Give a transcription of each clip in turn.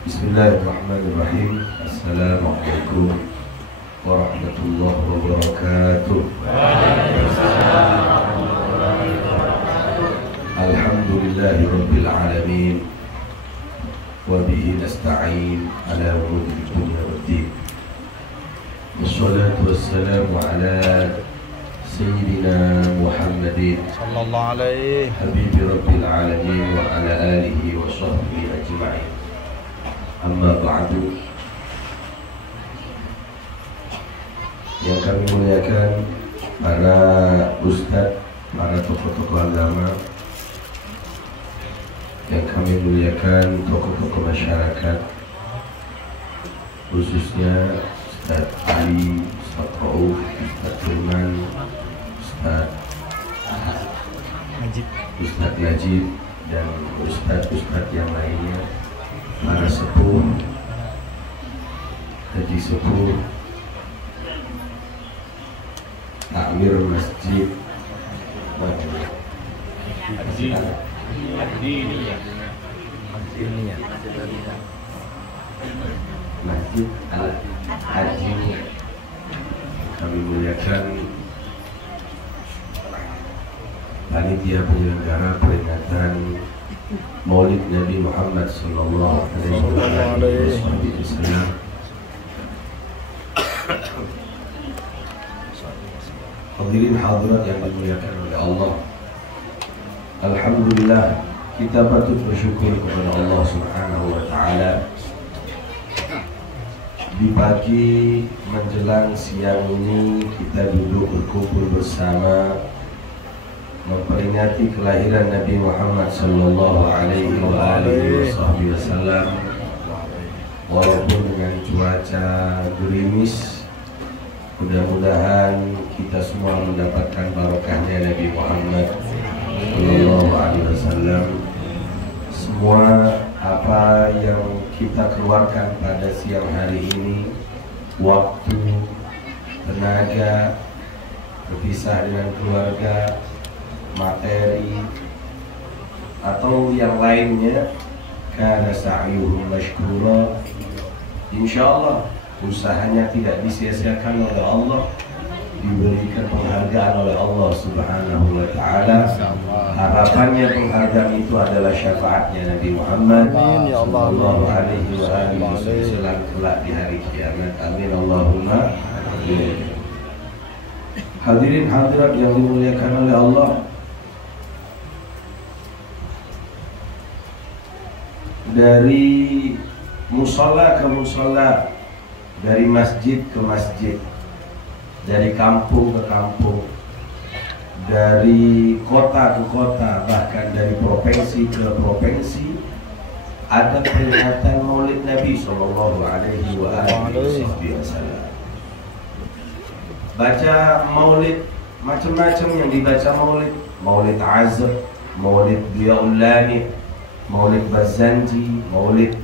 Bismillahirrahmanirrahim. Assalamualaikum warahmatullahi wabarakatuh. Alhamdulillahi rabbil alamin. Wa bihi nasta'in ala umuri dunya waddin. Wassalatu wassalamu ala Sayyidina Muhammadin sallallahu alaihi habibi rabbil alamin wa ala alihi wa sahbihi ajma'in. Amma ba'du. Yang kami muliakan para ustadz, para tokoh-tokoh agama, yang kami muliakan tokoh-tokoh masyarakat, khususnya Ustadz Ali, Ustadz Rauf, Ustadz Firman, Ustadz Najib, dan ustadz-ustadz yang lainnya, para sepuh, haji sepuh, takmir masjid, masjid al-haji. Kami muliakan panitia penyelenggara peringatan Maulid Nabi Muhammad sallallahu alaihi wasallam. Hadirin hadirat yang dimuliakan oleh Allah. Alhamdulillah, kita patut bersyukur kepada Allah Subhanahu wa taala. Di pagi menjelang siang ini kita duduk berkumpul bersama memperingati kelahiran Nabi Muhammad sallallahu alaihi wasallam. Walaupun dengan cuaca gerimis, mudah-mudahan kita semua mendapatkan barokahnya Nabi Muhammad sallallahu alaihi wasallam. Semua apa yang kita keluarkan pada siang hari ini, waktu, tenaga, berpisah dengan keluarga, materi, atau yang lainnya, kana sa'yuhum mashkura, insyaallah usahanya tidak disia-siakan oleh Allah, diberikan penghargaan oleh Allah Subhanahu wa taala. Harapannya penghargaan itu adalah syafaatnya Nabi Muhammad sallallahu alaihi wasallam kelak di hari kiamat. Amin Allahumma amin. Hadirin hadirat yang dimuliakan oleh Allah, dari mushola ke mushola, dari masjid ke masjid, dari kampung ke kampung, dari kota ke kota, bahkan dari provinsi ke provinsi, ada peringatan Maulid Nabi sallallahu alaihi wasallam. Baca Maulid macam-macam yang dibaca Maulid, Maulid Azab, Maulid Diyaulani, Maulid Bazanji, Maulid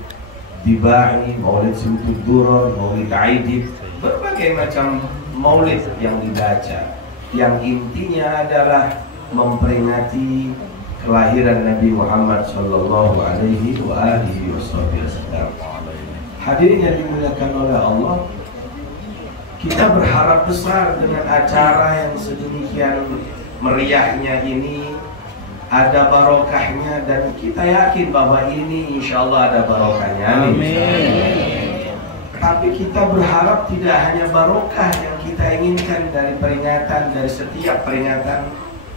Dibai, Maulid Sumtud Durar, Maulid Aidid, berbagai macam Maulid yang dibaca, yang intinya adalah memperingati kelahiran Nabi Muhammad sallallahu alaihi wasallam. Hadirin yang dimuliakan oleh Allah, kita berharap besar dengan acara yang sedemikian meriahnya ini, ada barokahnya, dan kita yakin bahwa ini insya Allah ada barokahnya. Amin. Tapi kita berharap tidak hanya barokah yang kita inginkan dari peringatan, dari setiap peringatan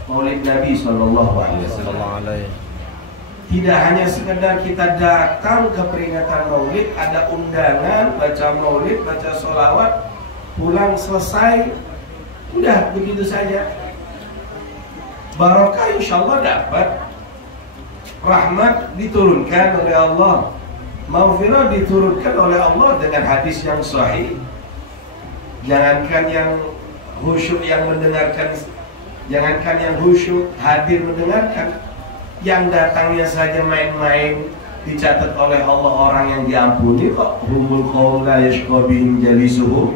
Maulid Nabi sallallahu alaihi wasallam. Tidak hanya sekedar kita datang ke peringatan Maulid, ada undangan, baca Maulid, baca sholawat, pulang selesai, udah begitu saja. Barokah insya Allah dapat, rahmat diturunkan oleh Allah, maghfirah diturunkan oleh Allah dengan hadis yang sahih. Jangankan yang khusyuk yang mendengarkan, jangankan yang khusyuk hadir mendengarkan, yang datangnya saja main-main dicatat oleh Allah orang yang diampuni kok. Humul qaum la yashqa bihim jalisuhum.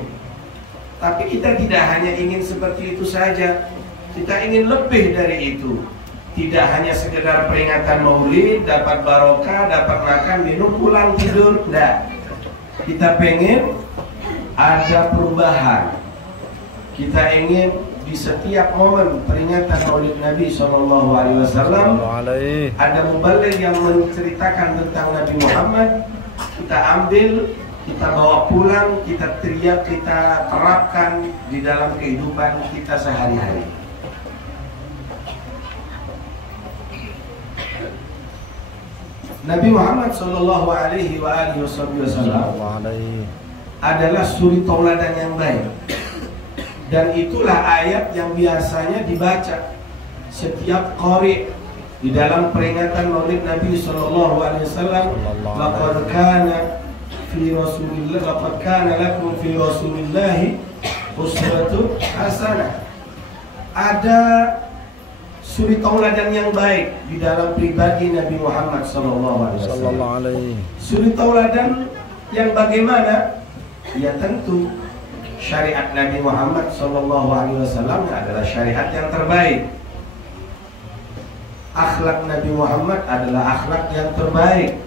Tapi kita tidak hanya ingin seperti itu saja, kita ingin lebih dari itu. tidak hanya sekedar peringatan maulid, dapat barokah, dapat makan, minum, pulang tidur. Enggak. Kita pengen ada perubahan. Kita ingin di setiap momen peringatan maulid Nabi SAW ada mubaligh yang menceritakan tentang Nabi Muhammad. Kita ambil, kita bawa pulang, kita teriak, kita terapkan di dalam kehidupan kita sehari-hari. Nabi Muhammad Sallallahu Alaihi Wasallam adalah suri tauladan yang baik, dan itulah ayat yang biasanya dibaca setiap qari di dalam peringatan Maulid Nabi Sallallahu Alaihi Wasallam. Laqad kana fi Rasulillah, laqad kana lakum fi Rasulillah uswatun hasanah. Ada suri tauladan yang baik di dalam pribadi Nabi Muhammad SAW. Suri tauladan yang bagaimana? Ya tentu syariat Nabi Muhammad SAW adalah syariat yang terbaik. Akhlak Nabi Muhammad adalah akhlak yang terbaik.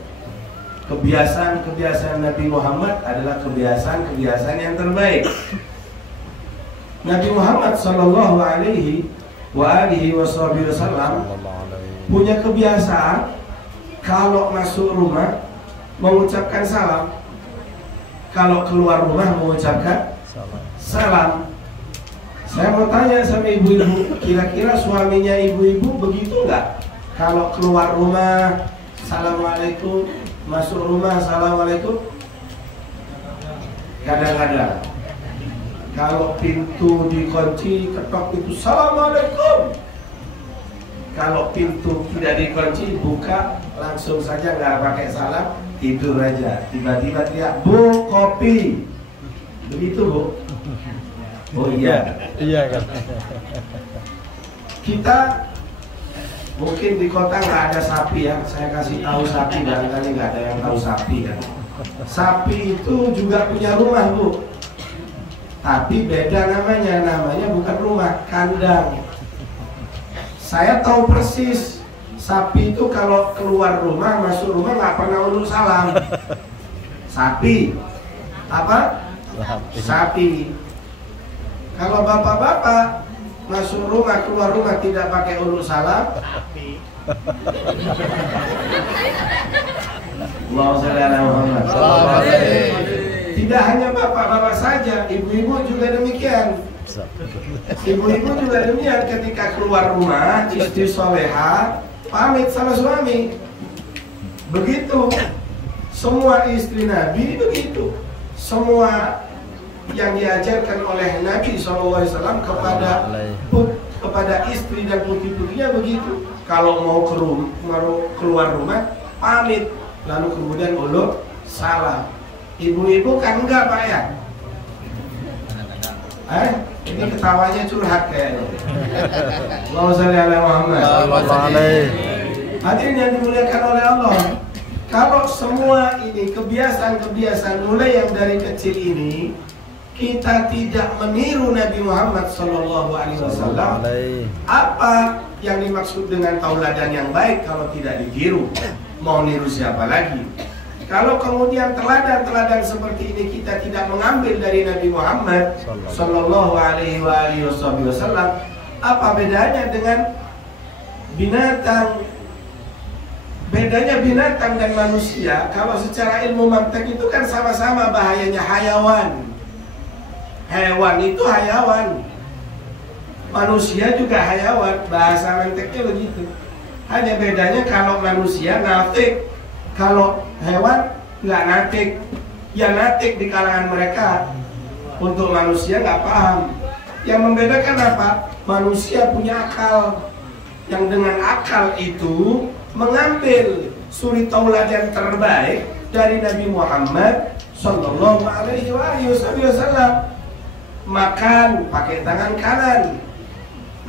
Kebiasaan-kebiasaan Nabi Muhammad adalah kebiasaan-kebiasaan yang terbaik. Nabi Muhammad SAW punya kebiasaan kalau masuk rumah mengucapkan salam, kalau keluar rumah mengucapkan salam. Saya mau tanya sama ibu-ibu, kira-kira suaminya ibu-ibu begitu nggak? Kalau keluar rumah assalamualaikum, masuk rumah assalamualaikum. Kadang-kadang kalau pintu dikunci, ketok pintu, assalamualaikum. Kalau pintu tidak dikunci, buka langsung saja, nggak pakai salam, tidur aja. Tiba-tiba teriak, Bu, kopi. Begitu, Bu? Oh iya. Iya kan. Kita mungkin di kota nggak ada sapi ya. Saya kasih tahu sapi, barangkali nggak ada yang tahu sapi kan. Sapi itu juga punya rumah, Bu. Tapi beda namanya bukan rumah, kandang. Saya tahu persis, sapi itu kalau keluar rumah, masuk rumah nggak pernah ulul salam. Sapi, apa? Sapi. Kalau bapak-bapak masuk rumah, keluar rumah tidak pakai ulul salam. Allahumma shalli ala Muhammad. Tidak hanya bapak-bapak saja, ibu-ibu juga demikian. Ibu-ibu juga demikian, ketika keluar rumah, istri soleha pamit sama suami. Begitu. Semua istri Nabi begitu. Semua yang diajarkan oleh Nabi SAW kepada istri dan putri-putrinya begitu. Kalau mau keluar rumah, pamit, lalu kemudian ulul salam. Ibu-ibu kan enggak, Pak ya? Ini ketawanya curhat kayaknya. Allahumma shalli ala Muhammad. Hadirin yang dimuliakan oleh Allah, kalau semua ini kebiasaan-kebiasaan mulai yang dari kecil ini kita tidak meniru Nabi Muhammad SAW, apa yang dimaksud dengan tauladan yang baik kalau tidak ditiru? Mau niru siapa lagi? Kalau kemudian teladan-teladan seperti ini kita tidak mengambil dari Nabi Muhammad Sallallahu Alaihi Wasallam, apa bedanya dengan binatang? Bedanya binatang dan manusia, kalau secara ilmu mantik itu kan sama-sama bahayanya hayawan. Hewan itu hayawan, manusia juga hayawan, bahasa mantiknya begitu. Hanya bedanya kalau manusia natik, kalau hewan nggak natik. Ya natik di kalangan mereka, untuk manusia nggak paham. Yang membedakan apa? Manusia punya akal, yang dengan akal itu mengambil suri tauladan terbaik dari Nabi Muhammad Sallallahu Alaihi Wasallam. Makan pakai tangan kanan.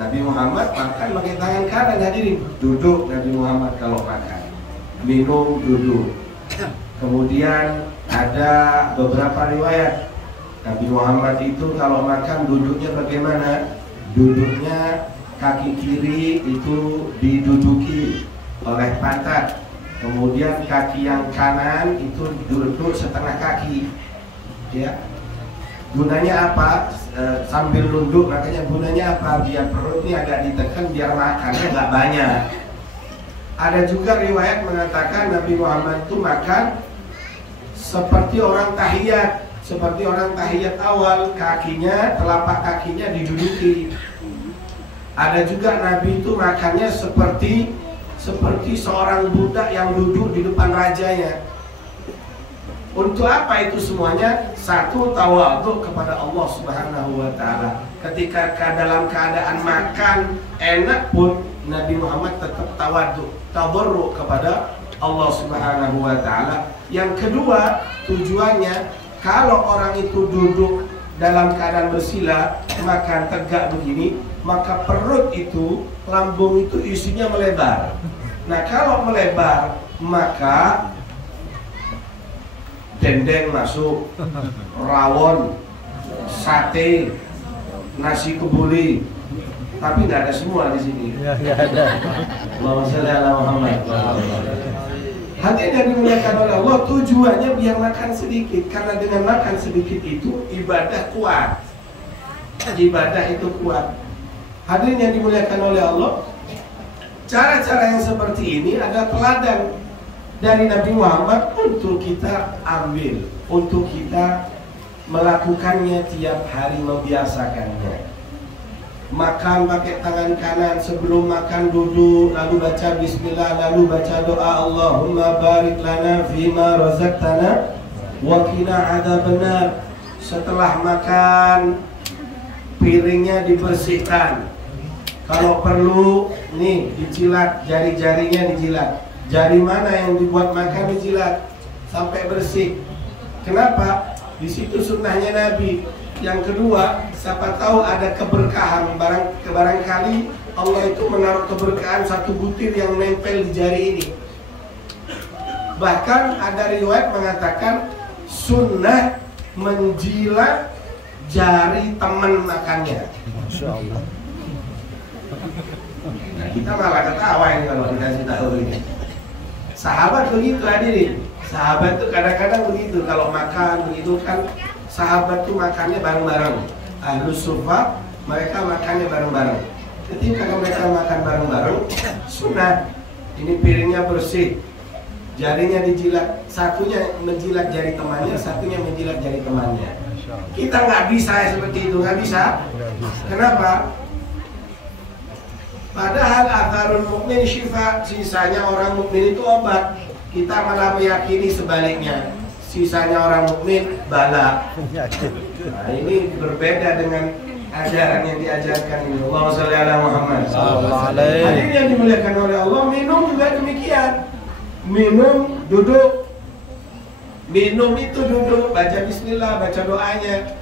Nabi Muhammad makan pakai tangan kanan, hadirin. Duduk Nabi Muhammad kalau makan. Minum duduk. Kemudian ada beberapa riwayat Nabi Muhammad itu kalau makan duduknya bagaimana? Duduknya kaki kiri itu diduduki oleh pantat, kemudian kaki yang kanan itu duduk setengah kaki, ya. Gunanya apa? Sambil nunduk, makanya gunanya apa? Biar perutnya agak ditekan, biar makannya nggak banyak. Ada juga riwayat mengatakan Nabi Muhammad itu makan seperti orang tahiyat, seperti orang tahiyat awal, kakinya, telapak kakinya diduduki. Ada juga Nabi itu makannya seperti seorang budak yang duduk di depan rajanya. Untuk apa itu semuanya? Satu, tawadhu kepada Allah Subhanahu wa taala. Ketika dalam keadaan makan enak pun Nabi Muhammad tetap tawadhu, tadarru kepada Allah Subhanahu wa taala. Yang kedua, tujuannya kalau orang itu duduk dalam keadaan bersila, makan tegak begini, maka perut itu, lambung itu isinya melebar. Nah, kalau melebar, maka dendeng masuk, rawon, sate, nasi kebuli, tapi nggak ada semua di sini. Allahumma sholli ala Muhammad. Hadirin yang dimuliakan oleh Allah, tujuannya biar makan sedikit, karena dengan makan sedikit itu ibadah kuat. Ibadah itu kuat. Hadirin yang dimuliakan oleh Allah, cara-cara yang seperti ini adalah teladan dari Nabi Muhammad untuk kita ambil, untuk kita melakukannya tiap hari, membiasakannya. Makan pakai tangan kanan, sebelum makan duduk, lalu baca bismillah, lalu baca doa Allahumma barik lana fima razaqtana wa qina adzabannar. Setelah makan, piringnya dibersihkan. Kalau perlu, nih dijilat, jari-jarinya dijilat. Jari mana yang dibuat makan dijilat sampai bersih. Kenapa? Di situ sunnahnya Nabi. Yang kedua, siapa tahu ada keberkahan, barangkali Allah itu menaruh keberkahan satu butir yang nempel di jari ini. Bahkan ada riwayat mengatakan sunnah menjilat jari teman makannya. Masya Allah. Nah, kita malah ketawa ini kalau dikasih tahu ini. Sahabat begitu hadirin. Sahabat tuh kadang-kadang begitu, kalau makan begitu kan. Sahabat tuh makannya bareng-bareng. Ahlus sufa mereka makannya bareng-bareng. Ketika mereka makan bareng-bareng, sunnah ini piringnya bersih, jarinya dijilat, satunya menjilat jari temannya, satunya menjilat jari temannya. Kita nggak bisa ya seperti itu, nggak bisa. Kenapa? Padahal atharul mukmin syifa, sisanya orang mukmin itu obat. Kita malah meyakini sebaliknya. Sisanya orang mukmin bala. Nah, ini berbeda dengan ajaran yang diajarkan ini. Allahumma sholli ala Muhammad. Hadirin yang dimuliakan oleh Allah, minum juga demikian. Minum duduk. Minum itu duduk, baca bismillah, baca doanya.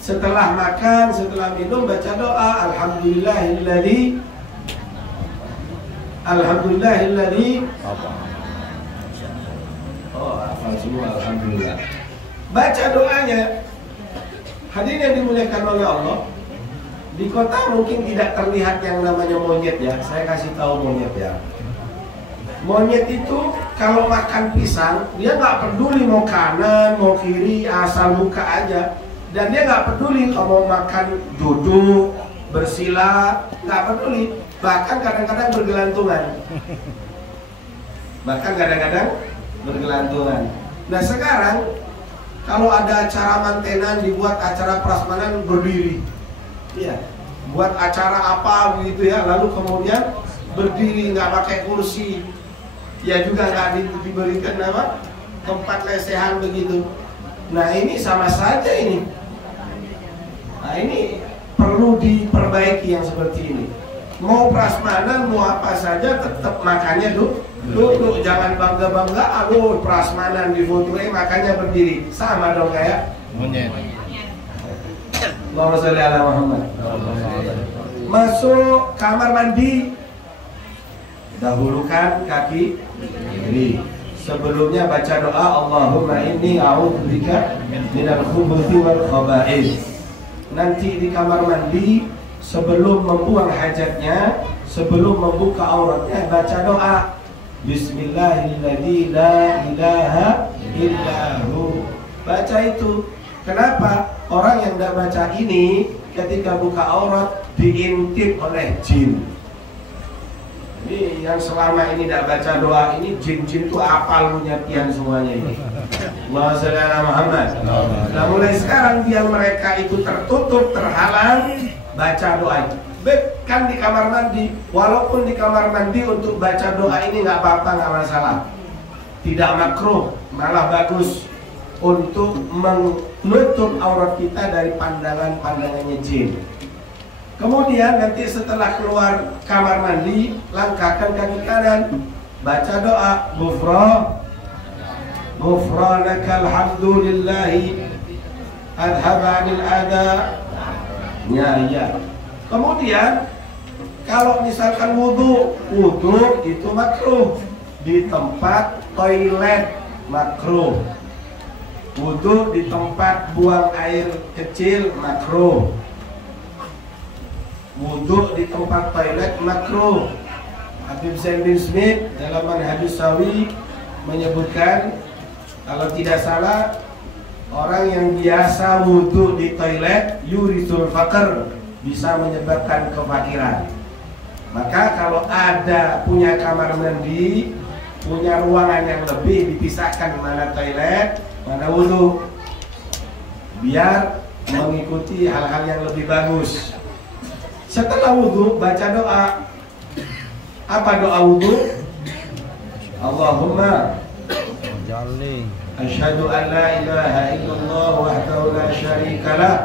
Setelah makan, setelah minum baca doa alhamdulillahilladzi semua alhamdulillah. Baca doanya. Hadirin yang dimuliakan oleh Allah, di kota mungkin tidak terlihat yang namanya monyet ya. Saya kasih tahu monyet ya. Monyet itu kalau makan pisang, dia nggak peduli mau kanan, mau kiri, asal buka aja. Dan dia nggak peduli kalau mau makan duduk, bersila, nggak peduli. Bahkan kadang-kadang bergelantungan. Nah sekarang kalau ada acara mantenan, dibuat acara prasmanan berdiri, ya, buat acara apa begitu ya, lalu kemudian berdiri nggak pakai kursi, ya juga nggak diberikan apa tempat lesehan begitu. Nah ini sama saja ini. Nah ini perlu diperbaiki yang seperti ini. Mau prasmanan, mau apa saja tetap makannya duduk, jangan bangga-bangga, aduh prasmanan di fotonya makannya berdiri, sama dong kayak monyet. Allahumma sholli ala Muhammad. Masuk kamar mandi, dahulukan kaki kiri. Sebelumnya baca doa Allahumma inni a'udzubika minal khubuthi wal khaba'ith. Nanti di kamar mandi sebelum membuang hajatnya, sebelum membuka auratnya, baca doa Bismillahirrahmanirrahim la ilaha illahu. Baca itu. Kenapa? Orang yang tidak baca ini ketika buka aurat diintip oleh jin. Ini yang selama ini tidak baca doa ini, jin-jin itu apal punya tiang semuanya ini. Allahumma shalli ala Muhammad. Nah, mulai sekarang biar mereka itu tertutup, terhalang, baca doa itu. Kan di kamar mandi, walaupun di kamar mandi untuk baca doa ini nggak apa-apa, nggak masalah, tidak makruh, malah bagus untuk menutup aurat kita dari pandangannya jin. Kemudian nanti setelah keluar kamar mandi, langkahkan kaki kanan, baca doa Ghufranakal hamdulillahi adhabanil adha. Ya. Kemudian kalau misalkan wudhu itu makruh di tempat toilet, makruh. Wudhu di tempat buang air kecil, makruh. Wudhu di tempat toilet, makruh. Habib Zain bin Smith dalam Manhajus Sawi menyebutkan, kalau tidak salah, orang yang biasa wudhu di toilet yurisul faqr, bisa menyebabkan kefakiran. Maka kalau ada punya kamar mandi, punya ruangan yang lebih, dipisahkan mana toilet, mana wudhu, biar mengikuti hal-hal yang lebih bagus. Setelah wudhu, baca doa. Apa doa wudhu? Allahumma asyhadu an la ilaha illallah wahdahu la syarika lah,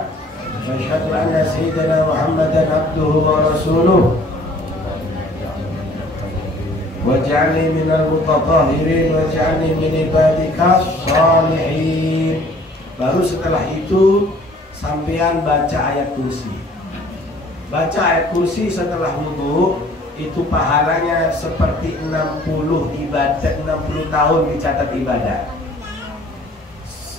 asyhadu anna sayyidina Muhammadan abduhu wa rasuluh, waj'alni minal mutatahhirin waj'alni min ibadika shalihin. Baru setelah itu sampean baca ayat kursi. Baca ayat kursi setelah wudu itu pahalanya seperti 60 ibadah, 60 tahun dicatat ibadah.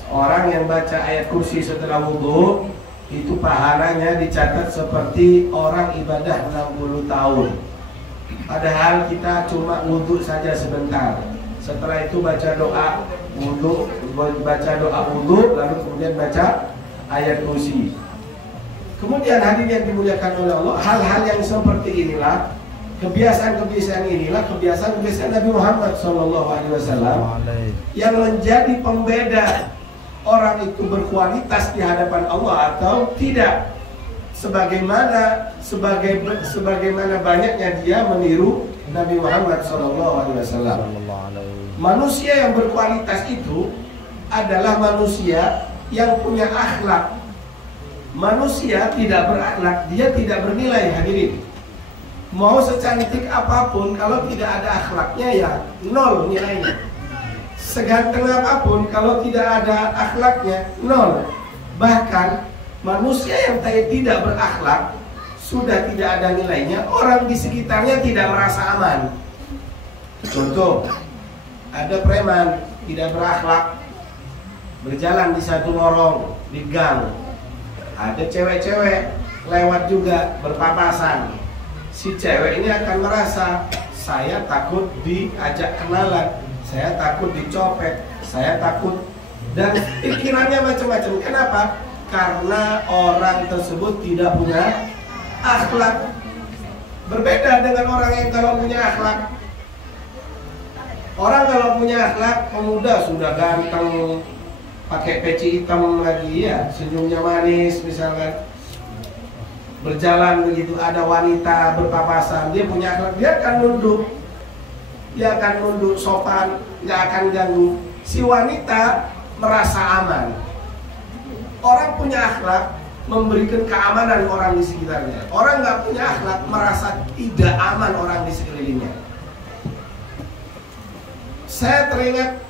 Orang yang baca ayat kursi setelah wudu itu pahalanya dicatat seperti orang ibadah 60 tahun. Padahal kita cuma wudu saja sebentar. Setelah itu baca doa wudu, lalu kemudian baca ayat kursi. Kemudian hadirin yang dimuliakan oleh Allah, hal-hal yang seperti inilah, kebiasaan-kebiasaan inilah kebiasaan Nabi Muhammad SAW yang menjadi pembeda orang itu berkualitas di hadapan Allah atau tidak. Sebagaimana banyaknya dia meniru Nabi Muhammad SAW. Manusia yang berkualitas itu adalah manusia yang punya akhlak. Manusia tidak berakhlak, dia tidak bernilai, hadirin. Mau secantik apapun, kalau tidak ada akhlaknya ya nol nilainya. Seganteng apapun, kalau tidak ada akhlaknya nol. Bahkan manusia yang tidak berakhlak sudah tidak ada nilainya, orang di sekitarnya tidak merasa aman. Contoh, ada preman tidak berakhlak berjalan di satu lorong, di gang. Ada cewek-cewek lewat juga berpapasan. Si cewek ini akan merasa, saya takut diajak kenalan, saya takut dicopet, saya takut, dan pikirannya macam-macam. Kenapa? Karena orang tersebut tidak punya akhlak. Berbeda dengan orang yang kalau punya akhlak. Orang kalau punya akhlak, pemuda sudah ganteng, pakai peci hitam lagi ya, senyumnya manis misalkan, berjalan begitu, ada wanita berpapasan, dia punya akhlak, dia akan nunduk, sopan, nggak akan ganggu. Si wanita merasa aman. Orang punya akhlak memberikan keamanan orang di sekitarnya. Orang nggak punya akhlak merasa tidak aman orang di sekelilingnya. Saya teringat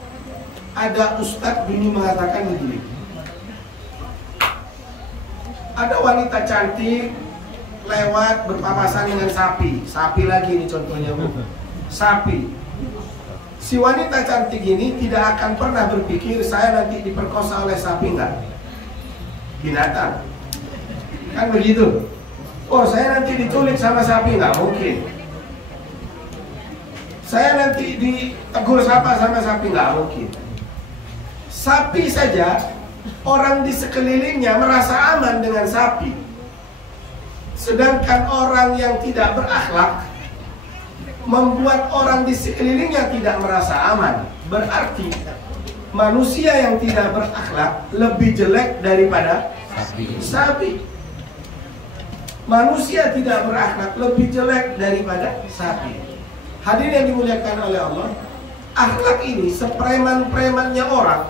ada ustadz dulu mengatakan begini, ada wanita cantik lewat berpapasan dengan sapi lagi ini contohnya Bu, sapi. Si wanita cantik ini tidak akan pernah berpikir saya nanti diperkosa oleh sapi, enggak, binatang, kan begitu. Oh, saya nanti diculik sama sapi, nggak mungkin. Saya nanti ditegur sama sapi, nggak mungkin. Sapi saja, orang di sekelilingnya merasa aman dengan sapi. Sedangkan orang yang tidak berakhlak membuat orang di sekelilingnya tidak merasa aman. Berarti manusia yang tidak berakhlak lebih jelek daripada sapi. Manusia tidak berakhlak lebih jelek daripada sapi. Hadirin yang dimuliakan oleh Allah, akhlak ini sepreman-premannya orang,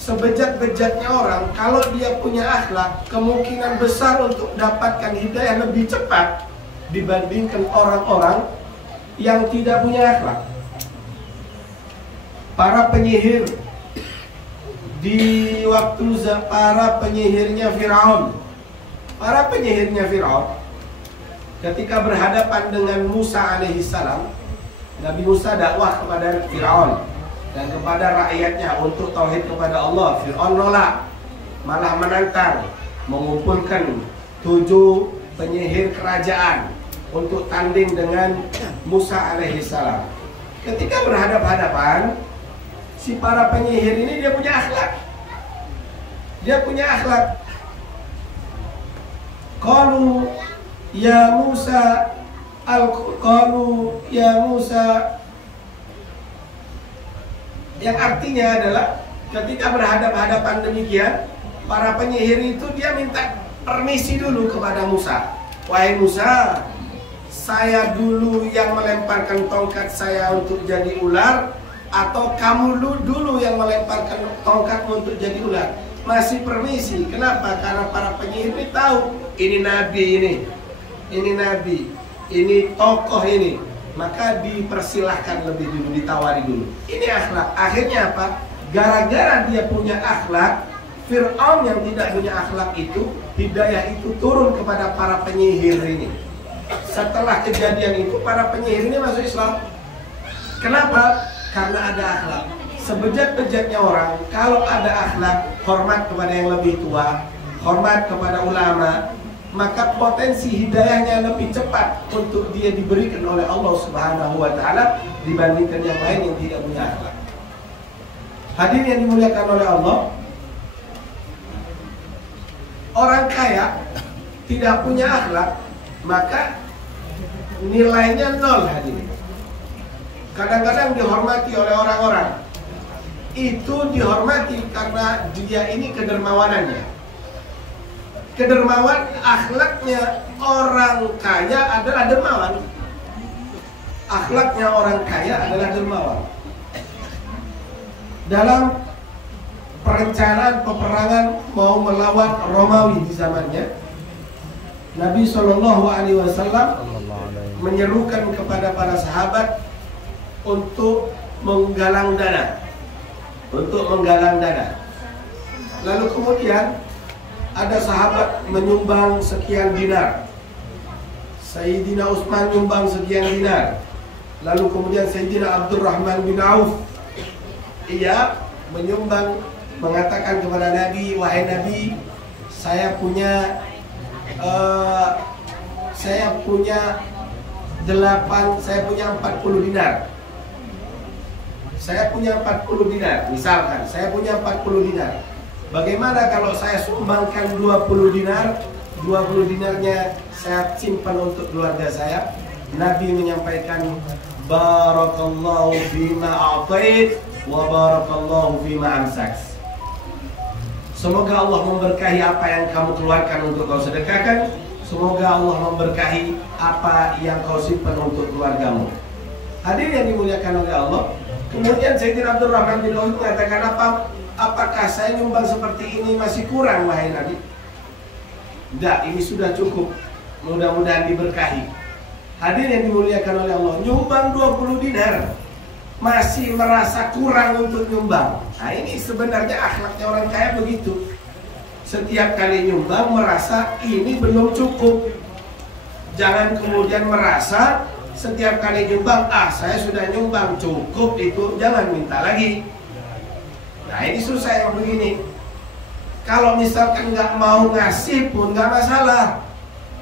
sebejat-bejatnya orang, kalau dia punya akhlak, kemungkinan besar untuk dapatkan hidayah lebih cepat dibandingkan orang-orang yang tidak punya akhlak. Para penyihir di waktu para penyihirnya Firaun, ketika berhadapan dengan Musa alaihissalam, Nabi Musa dakwah kepada Firaun dan kepada rakyatnya untuk tauhid kepada Allah. Firaun nolak, malah menantang, mengumpulkan 7 penyihir kerajaan untuk tanding dengan Musa alaihissalam. Ketika berhadap-hadapan, si para penyihir ini dia punya akhlak. Qalu ya Musa yang artinya adalah ketika berhadap-hadapan demikian, para penyihir itu dia minta permisi dulu kepada Musa. Wahai Musa, saya dulu yang melemparkan tongkat saya untuk jadi ular, atau kamu dulu yang melemparkan tongkatmu untuk jadi ular? Masih permisi. Kenapa? Karena para penyihir ini tahu ini nabi, ini nabi, ini tokoh ini, maka dipersilahkan lebih dulu, ditawari dulu. Ini akhlak. Akhirnya apa? Gara-gara dia punya akhlak, Fir'aun yang tidak punya akhlak itu, hidayah itu turun kepada para penyihir ini. Setelah kejadian itu, para penyihir ini masuk Islam. Kenapa? Karena ada akhlak. Sebejat-bejatnya orang, kalau ada akhlak, hormat kepada yang lebih tua, hormat kepada ulama, maka potensi hidayahnya lebih cepat untuk dia diberikan oleh Allah Subhanahu wa Ta'ala dibandingkan yang lain yang tidak punya akhlak. Hadirin yang dimuliakan oleh Allah, orang kaya tidak punya akhlak, maka nilainya 0. Hadirin, kadang-kadang dihormati oleh orang-orang, itu dihormati karena dia ini kedermawanannya. Kedermawan, akhlaknya orang kaya adalah dermawan. Akhlaknya orang kaya adalah dermawan. Dalam perencanaan peperangan mau melawan Romawi di zamannya, Nabi SAW menyerukan kepada para sahabat untuk menggalang dana. Lalu kemudian ada sahabat menyumbang sekian dinar. Sayyidina Utsman menyumbang sekian dinar. Lalu kemudian Sayyidina Abdurrahman bin Auf, ia menyumbang, mengatakan kepada Nabi, wahai Nabi, saya punya 40 dinar. Saya punya 40 dinar, misalkan saya punya 40 dinar. Bagaimana kalau saya sumbangkan 20 dinar? 20 dinarnya saya simpan untuk keluarga saya. Nabi menyampaikan, barakallahu fima a'tait wa barakallahu fima amsak. Semoga Allah memberkahi apa yang kamu keluarkan untuk kau sedekahkan. Semoga Allah memberkahi apa yang kau simpan untuk keluargamu. Hadirin yang dimuliakan oleh Allah. Kemudian Sayyidina Abdurrahman bin Auf mengatakan, apakah saya nyumbang seperti ini masih kurang, wahai Nabi? Tidak, ini sudah cukup. Mudah-mudahan diberkahi. Hadirin yang dimuliakan oleh Allah, nyumbang 20 dinar masih merasa kurang untuk nyumbang. Nah, ini sebenarnya akhlaknya orang kaya begitu. Setiap kali nyumbang merasa ini belum cukup. Jangan kemudian merasa setiap kali nyumbang, saya sudah nyumbang cukup itu, jangan minta lagi. Nah, ini susah yang begini. Kalau misalkan nggak mau ngasih pun nggak masalah.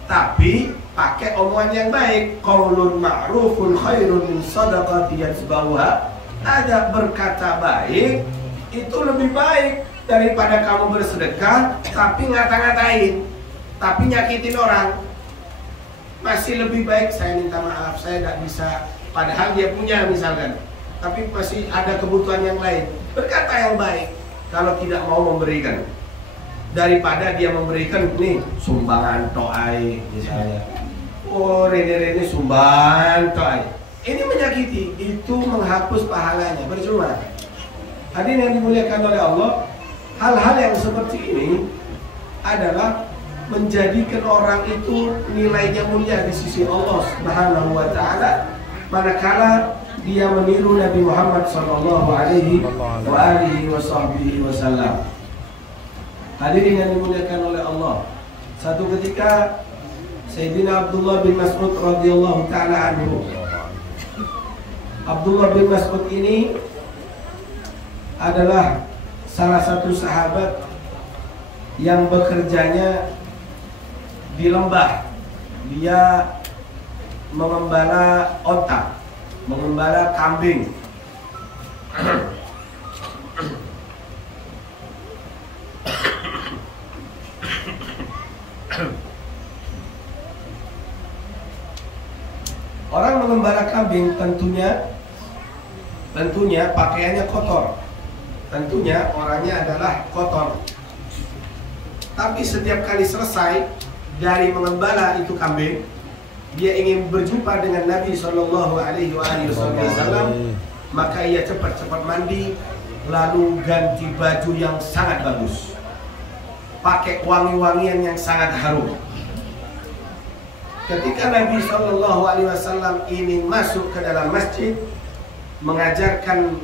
tapi pakai omongan yang baik. Qaulun ma'rufun khairun min shadaqati yatba'uha. Ada berkata baik itu lebih baik daripada kamu bersedekah tapi ngata-ngatain, tapi nyakitin orang. Masih lebih baik saya minta maaf, saya tidak bisa, padahal dia punya misalkan, tapi masih ada kebutuhan yang lain. Berkata yang baik kalau tidak mau memberikan, daripada dia memberikan nih sumbangan toai misalnya. Oh rene sumbangan toai, ini menyakiti, itu menghapus pahalanya, percuma. Hadirin yang dimuliakan oleh Allah, hal-hal yang seperti ini adalah menjadikan orang itu nilainya mulia di sisi Allah Subhanahu wa taala manakala dia meniru Nabi Muhammad sallallahu alaihi wasallam. Hadirin yang dimuliakan oleh Allah, satu ketika Sayyidina Abdullah bin Mas'ud radhiyallahu taala anhu. Abdullah bin Mas'ud ini adalah salah satu sahabat yang bekerjanya di lembah. Dia mengembala onta, mengembala kambing. Orang mengembala kambing tentunya pakaiannya kotor. Tentunya orangnya adalah kotor. Tapi setiap kali selesai dari mengembala itu kambing, dia ingin berjumpa dengan Nabi Shallallahu Alaihi Wasallam, maka ia cepat-cepat mandi, lalu ganti baju yang sangat bagus, pakai wangi-wangian yang sangat harum. Ketika Nabi Shallallahu Alaihi Wasallam ini masuk ke dalam masjid, mengajarkan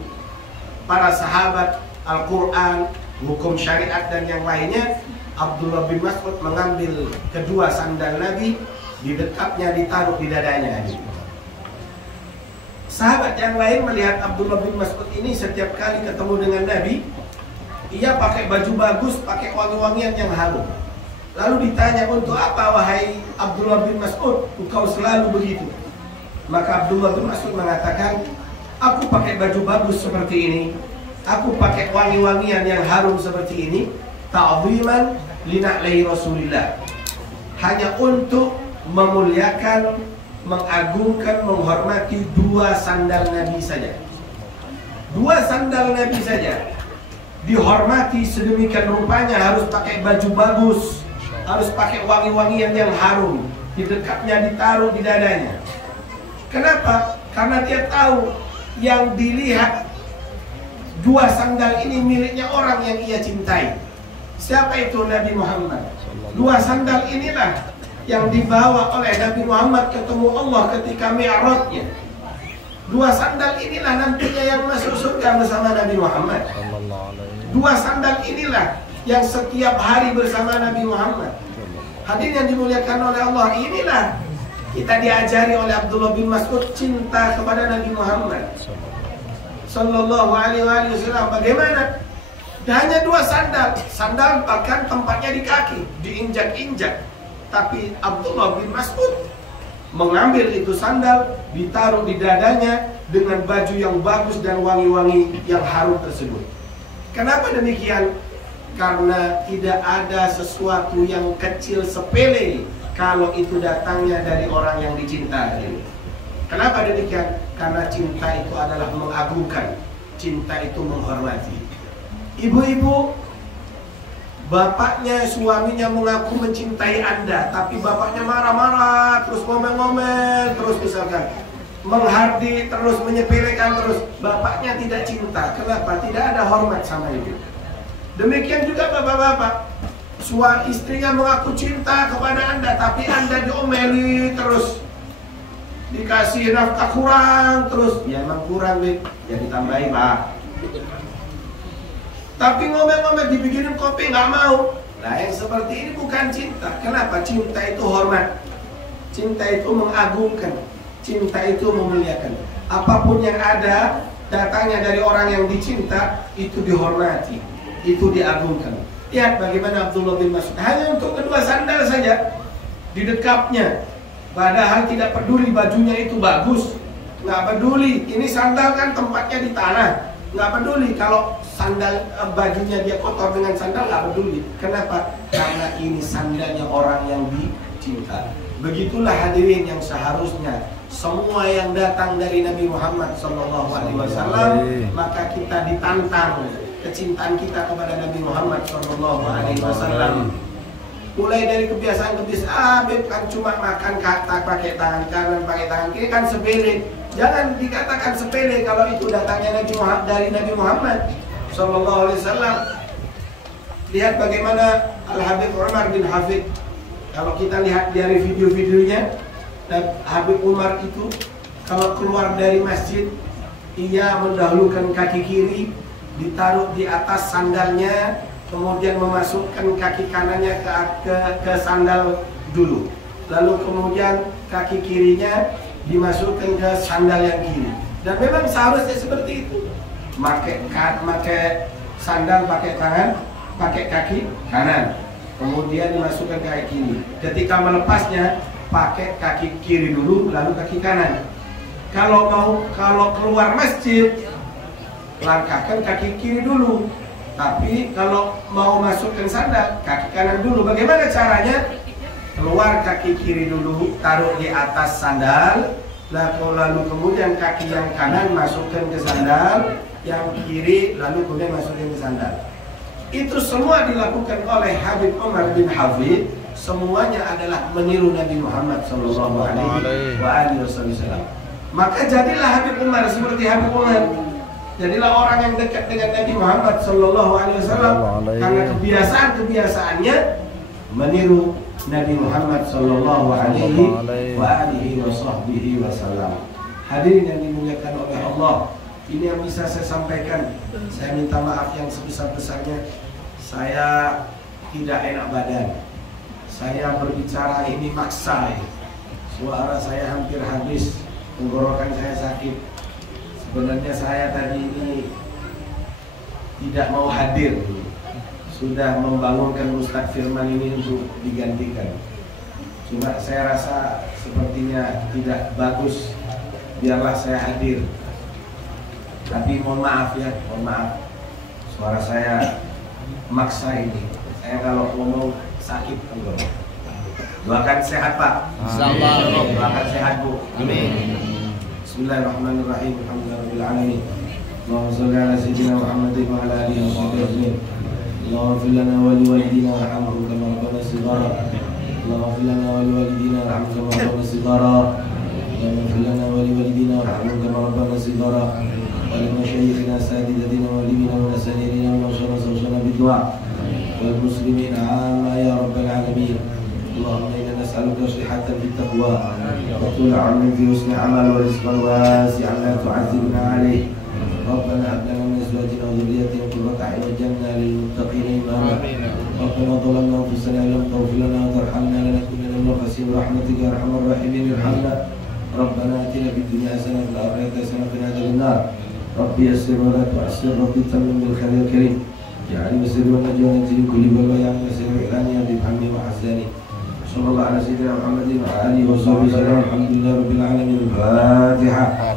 para sahabat Al-Quran, hukum syariat dan yang lainnya, Abdullah bin Mas'ud mengambil kedua sandal Nabi, di dekapnya ditaruh di dadanya. Sahabat yang lain melihat Abdullah bin Mas'ud ini setiap kali ketemu dengan Nabi, ia pakai baju bagus, pakai wangi-wangian yang harum. Lalu ditanya, untuk apa wahai Abdullah bin Mas'ud, engkau selalu begitu? Maka Abdullah bin Mas'ud mengatakan, aku pakai baju bagus seperti ini, aku pakai wangi-wangian yang harum seperti ini, ta'ziman lina'lai Rasulillah, hanya untuk memuliakan, mengagungkan, menghormati dua sandal Nabi saja. Dua sandal Nabi saja dihormati sedemikian rupanya, harus pakai baju bagus, harus pakai wangi-wangian yang harum, di dekatnya ditaruh di dadanya. Kenapa? Karena dia tahu yang dilihat dua sandal ini miliknya orang yang ia cintai. Siapa itu? Nabi Muhammad. Dua sandal inilah yang dibawa oleh Nabi Muhammad ketemu Allah ketika Mi'rajnya. Dua sandal inilah nantinya yang masuk surga bersama Nabi Muhammad. Dua sandal inilah yang setiap hari bersama Nabi Muhammad. Hadirin yang dimuliakan oleh Allah, inilah kita diajari oleh Abdullah bin Mas'ud cinta kepada Nabi Muhammad Sallallahu Alaihi Wasallam. Bagaimana? Hanya dua sandal, sandal bahkan tempatnya di kaki, diinjak-injak. Tapi Abdullah bin Mas'ud mengambil itu sandal, ditaruh di dadanya dengan baju yang bagus dan wangi-wangi yang harum tersebut. Kenapa demikian? Karena tidak ada sesuatu yang kecil sepele kalau itu datangnya dari orang yang dicintai. Kenapa demikian? Karena cinta itu adalah mengagungkan, cinta itu menghormati. Ibu-ibu, bapaknya, suaminya mengaku mencintai Anda, tapi bapaknya marah-marah, terus ngomel-ngomel, terus misalkan menghardik, terus menyepelekan, terus bapaknya tidak cinta. Kenapa? Tidak ada hormat sama ibu. Demikian juga bapak-bapak, suami istrinya mengaku cinta kepada Anda, tapi Anda diomeli terus, dikasih nafkah kurang terus. Ya emang kurang, ya ditambahi Pak. Tapi ngomel-ngomel, dibikinin kopi nggak mau. Nah yang seperti ini bukan cinta. Kenapa? Cinta itu hormat, cinta itu mengagungkan, cinta itu memuliakan. Apapun yang ada datangnya dari orang yang dicinta, itu dihormati, itu diagungkan. Lihat bagaimana Abdullah bin Mas'ud hanya untuk kedua sandal saja didekapnya, padahal tidak peduli bajunya itu bagus, nggak peduli. Ini sandal kan tempatnya di tanah, nggak peduli kalau sandal bajunya dia kotor dengan sandal, nggak peduli. Kenapa? Karena ini sandalnya orang yang dicinta. Begitulah hadirin yang seharusnya semua yang datang dari Nabi Muhammad SAW, maka kita ditantang kecintaan kita kepada Nabi Muhammad SAW. Mulai dari kebiasaan-kebiasaan, kan cuma makan kata pakai tangan kanan, pakai tangan kiri, kan sepele. Jangan dikatakan sepele kalau itu datangnya Nabi Muhammad, dari Nabi Muhammad SAW. Lihat bagaimana Al-Habib Umar bin Hafid. Kalau kita lihat dari video-videonya, Habib Umar itu kalau keluar dari masjid, ia mendahulukan kaki kiri, ditaruh di atas sandalnya, kemudian memasukkan kaki kanannya ke sandal dulu, lalu kemudian kaki kirinya dimasukkan ke sandal yang kiri. Dan memang seharusnya seperti itu. Pakai sandal pakai tangan, pakai kaki kanan, kemudian dimasukkan ke kaki kiri. Ketika melepasnya, pakai kaki kiri dulu, lalu kaki kanan. Kalau keluar masjid, langkahkan kaki kiri dulu. Tapi kalau mau masukkan sandal, kaki kanan dulu. Bagaimana caranya? Keluar kaki kiri dulu, taruh di atas sandal, lalu kemudian kaki yang kanan masukkan ke sandal, yang kiri lalu kemudian masukin ke sandal. Itu semua dilakukan oleh Habib Umar bin Hafid. Semuanya adalah meniru Nabi Muhammad SAW. Maka jadilah Habib Umar seperti Habib Umar. Jadilah orang yang dekat dengan Nabi Muhammad SAW karena kebiasaan-kebiasaannya meniru Nabi Muhammad SAW. Hadirin yang dimuliakan oleh Allah, ini yang bisa saya sampaikan. Saya minta maaf yang sebesar-besarnya. Saya tidak enak badan. Saya berbicara ini maksa. Suara saya hampir habis, tenggorokan saya sakit. Sebenarnya saya tadi ini tidak mau hadir. Sudah membangunkan Ustadz Firman ini untuk digantikan. Cuma saya rasa sepertinya tidak bagus. Biarlah saya hadir. Tapi mohon maaf ya, mohon maaf. Suara saya maksa ini. Saya kalau ngomong sakit tenggorokan. Doakan sehat Pak. Insyaallah. Doakan sehat Bu. Amin. Bismillahirrahmanirrahim. Alhamdulillahirabbil alamin. Allahumma shalli ala sayyidina Muhammadin wa ala alihi wa sahbihi ajmain. Allahumma ighfir lana wa liwalidina warhamhum kama rabbana shighara. Allahumma ighfir lana wa liwalidina warhamhum kama rabbana shighara. Allahumma ighfir lana wa liwalidina warhamhum kama rabbana shighara. Wa li mashayikhina sadidatina wa limina wa nasanirina wa nashara sawsana biddu'a wal muslimin amma ya rabbal alamin. اللهم إنا نسألك صحة في التقوى وطول عمر في حسن عمل ورزقا واسعا لا تعذبنا عليه. ربنا هب لنا من أزواجنا وذرياتنا قرة أعين واجعلنا للمتقين إماما. ربنا ظلمنا أنفسنا إن لم تغفر لنا وترحمنا لنكونن من الخاسرين برحمتك يا أرحم الراحمين. ارحمنا ربنا آتنا في الدنيا حسنة وفي الآخرة حسنة وقنا عذاب النار. ربي يسر ولا تعسر، ربي تمم بالخير الكريم. يعني مسر والنجوى ونجي كل بلوى، يعني مسر وإعلاني بحمي وحساني. صلى الله على سيدنا محمد وعلى آله وصحبه وسلم. الحمد لله رب العالمين. الفاتحة.